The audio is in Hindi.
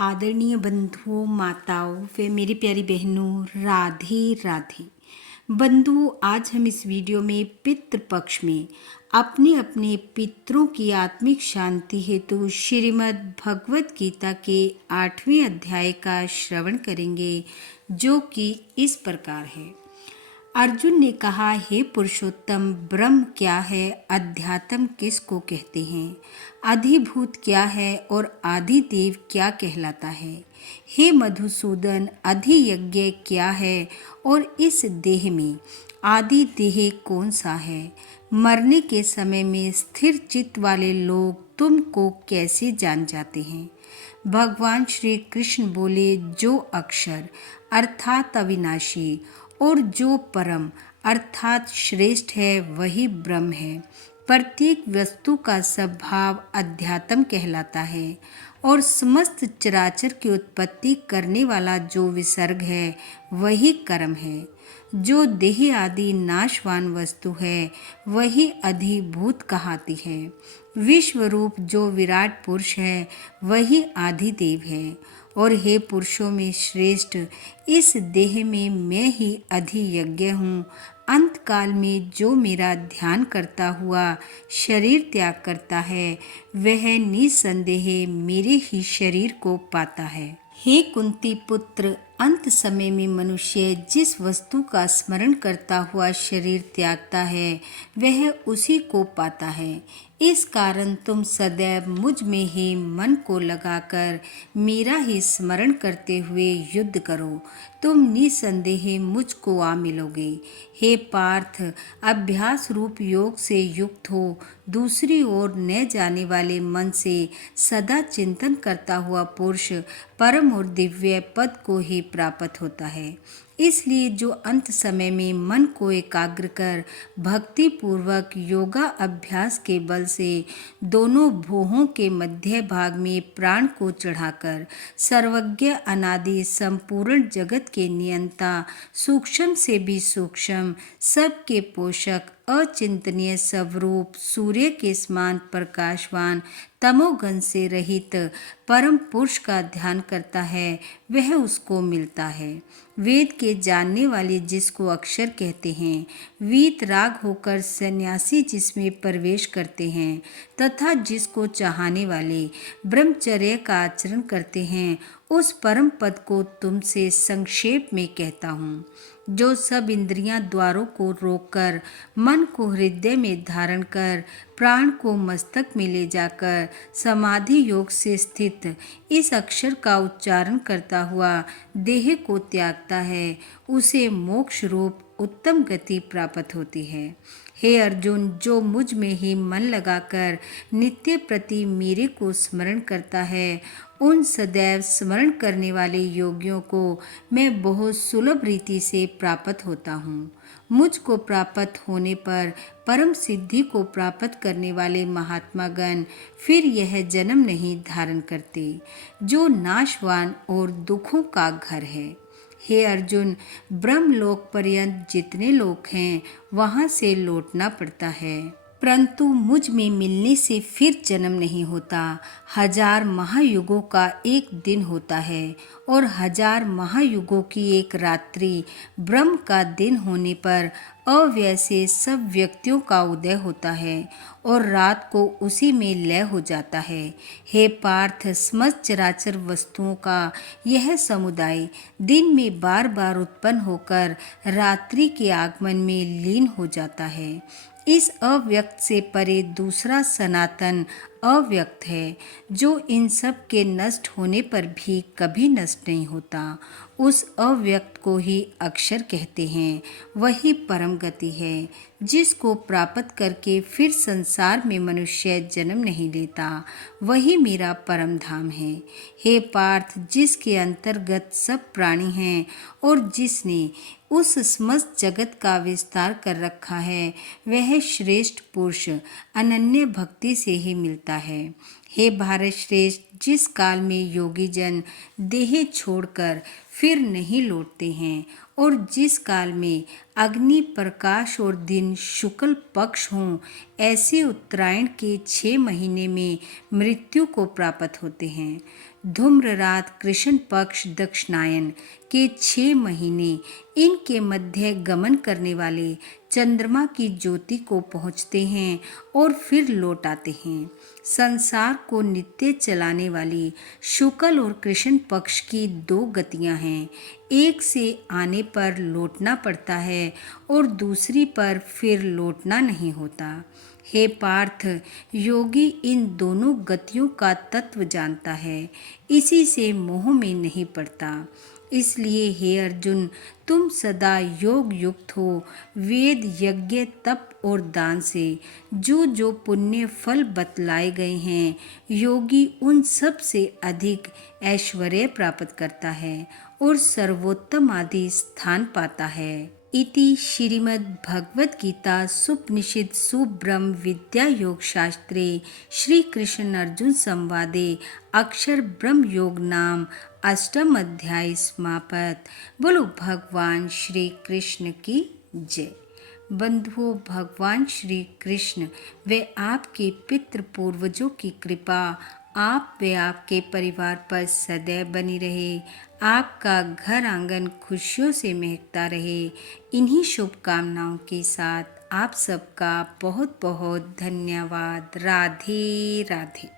आदरणीय बंधुओं, माताओं व मेरी प्यारी बहनों, राधे राधे। बंधुओं, आज हम इस वीडियो में पितृपक्ष में अपने अपने पितरों की आत्मिक शांति हेतु श्रीमद् भगवत गीता के 8वें अध्याय का श्रवण करेंगे, जो कि इस प्रकार है। अर्जुन ने कहा, हे पुरुषोत्तम, ब्रह्म क्या है, अध्यात्म किसको कहते हैं, अधिभूत क्या है और आदिदेव क्या कहलाता है। हे मधुसूदन, अधियज्ञ क्या है और इस देह में आदि देह कौन सा है। मरने के समय में स्थिर चित्त वाले लोग तुमको कैसे जान जाते हैं। भगवान श्री कृष्ण बोले, जो अक्षर अर्थात अविनाशी और जो परम अर्थात श्रेष्ठ है वही ब्रह्म है। प्रत्येक वस्तु का स्वभाव अध्यात्म कहलाता है और समस्त चराचर की उत्पत्ति करने वाला जो विसर्ग है वही कर्म है। जो देह आदि नाशवान वस्तु है वही अधिभूत कहलाती है। विश्वरूप जो विराट पुरुष है वही आदिदेव है। और हे पुरुषों में श्रेष्ठ, इस देह में मैं ही अधियज्ञ हूँ। अंत काल में जो मेरा ध्यान करता हुआ शरीर त्याग करता है वह निसंदेह मेरे ही शरीर को पाता है। हे कुंती पुत्र, अंत समय में मनुष्य जिस वस्तु का स्मरण करता हुआ शरीर त्यागता है वह उसी को पाता है। इस कारण तुम सदैव मुझ में ही मन को लगाकर मेरा ही स्मरण करते हुए युद्ध करो, तुम निसंदेह मुझको आ मिलोगे। हे पार्थ, अभ्यास रूप योग से युक्त हो दूसरी ओर न जाने वाले मन से सदा चिंतन करता हुआ पुरुष परम और दिव्य पद को ही प्राप्त होता है। इसलिए जो अंत समय में मन को एकाग्र कर भक्ति पूर्वक योगा अभ्यास के बल से दोनों भुवों के मध्य भाग में प्राण को चढ़ाकर सर्वज्ञ अनादि संपूर्ण जगत के नियंता, सूक्ष्म से भी सूक्ष्म, सबके पोषक, अचिंतनीय स्वरूप, सूर्य के समान प्रकाशवान, तमोगुण से रहित परम पुरुष का ध्यान करता है वह उसको मिलता है। वेद के जानने वाले जिसको अक्षर कहते हैं, वीतराग होकर सन्यासी जिसमें प्रवेश करते हैं तथा जिसको चाहने वाले ब्रह्मचर्य का आचरण करते हैं, उस परम पद को तुमसे संक्षेप में कहता हूँ। जो सब इंद्रियां द्वारों को रोककर मन को हृदय में धारण कर प्राण को मस्तक में ले जाकर समाधि योग से स्थित इस अक्षर का उच्चारण करता हुआ देह को त्यागता है, उसे मोक्ष रूप उत्तम गति प्राप्त होती है। हे अर्जुन, जो मुझ में ही मन लगाकर नित्य प्रति मेरे को स्मरण करता है, उन सदैव स्मरण करने वाले योगियों को मैं बहुत सुलभ रीति से प्राप्त होता हूँ। मुझको प्राप्त होने पर परम सिद्धि को प्राप्त करने वाले महात्मागण फिर यह जन्म नहीं धारण करते, जो नाशवान और दुखों का घर है। हे अर्जुन, ब्रह्मलोक पर्यंत जितने लोक हैं वहाँ से लौटना पड़ता है, परंतु मुझ में मिलने से फिर जन्म नहीं होता। 1000 महायुगों का एक दिन होता है और 1000 महायुगों की एक रात्रि ब्रह्म का दिन होने पर अव्यय से सब व्यक्तियों का उदय होता है और रात को उसी में लय हो जाता है। हे पार्थ, समस्त चराचर वस्तुओं का यह समुदाय दिन में बार बार उत्पन्न होकर रात्रि के आगमन में लीन हो जाता है। इस अव्यक्त से परे दूसरा सनातन अव्यक्त है, जो इन सब के नष्ट होने पर भी कभी नष्ट नहीं होता। उस अव्यक्त को ही अक्षर कहते हैं। वही परम गति है, जिसको प्राप्त करके फिर संसार में मनुष्य जन्म नहीं लेता। वही मेरा परम धाम है। हे पार्थ, जिसके अंतर्गत सब प्राणी हैं और जिसने उस समस्त जगत का विस्तार कर रखा है, वह श्रेष्ठ पुरुष अनन्य भक्ति से ही मिलता है। हे भारत श्रेष्ठ, जिस काल में योगी जन देह छोड़कर फिर नहीं लौटते हैं और जिस काल में अग्नि प्रकाश और दिन शुक्ल पक्ष हों, ऐसे उत्तरायण के 6 महीने में मृत्यु को प्राप्त होते हैं। धूम्र रात कृष्ण पक्ष दक्षिणायन के 6 महीने इनके मध्य गमन करने वाले चंद्रमा की ज्योति को पहुँचते हैं और फिर लौट आते हैं। संसार को नित्य चलाने वाली शुक्ल और कृष्ण पक्ष की 2 गतियां हैं। एक से आने पर लौटना पड़ता है और दूसरी पर फिर लौटना नहीं होता। हे पार्थ, योगी इन दोनों गतियों का तत्व जानता है, इसी से मोह में नहीं पड़ता। इसलिए हे अर्जुन, तुम सदा योग युक्त हो। वेद, यज्ञ, तप और दान से जो जो पुण्य फल बतलाए गए हैं, योगी उन सब से अधिक ऐश्वर्य प्राप्त करता है और सर्वोत्तम आदि स्थान पाता है। इति श्रीमद् भगवद गीता सुपनिषद सुब्रह्म विद्या योग शास्त्रे श्री कृष्ण अर्जुन संवादे अक्षर ब्रह्म योग नाम अष्टम अध्याय समाप्त। बोलो भगवान श्री कृष्ण की जय। बंधुओं, भगवान श्री कृष्ण व आपके पितृ पूर्वजों की कृपा आप व आपके परिवार पर सदैव बनी रहे। आपका घर आंगन खुशियों से महकता रहे। इन्हीं शुभकामनाओं के साथ आप सबका बहुत बहुत धन्यवाद। राधे राधे।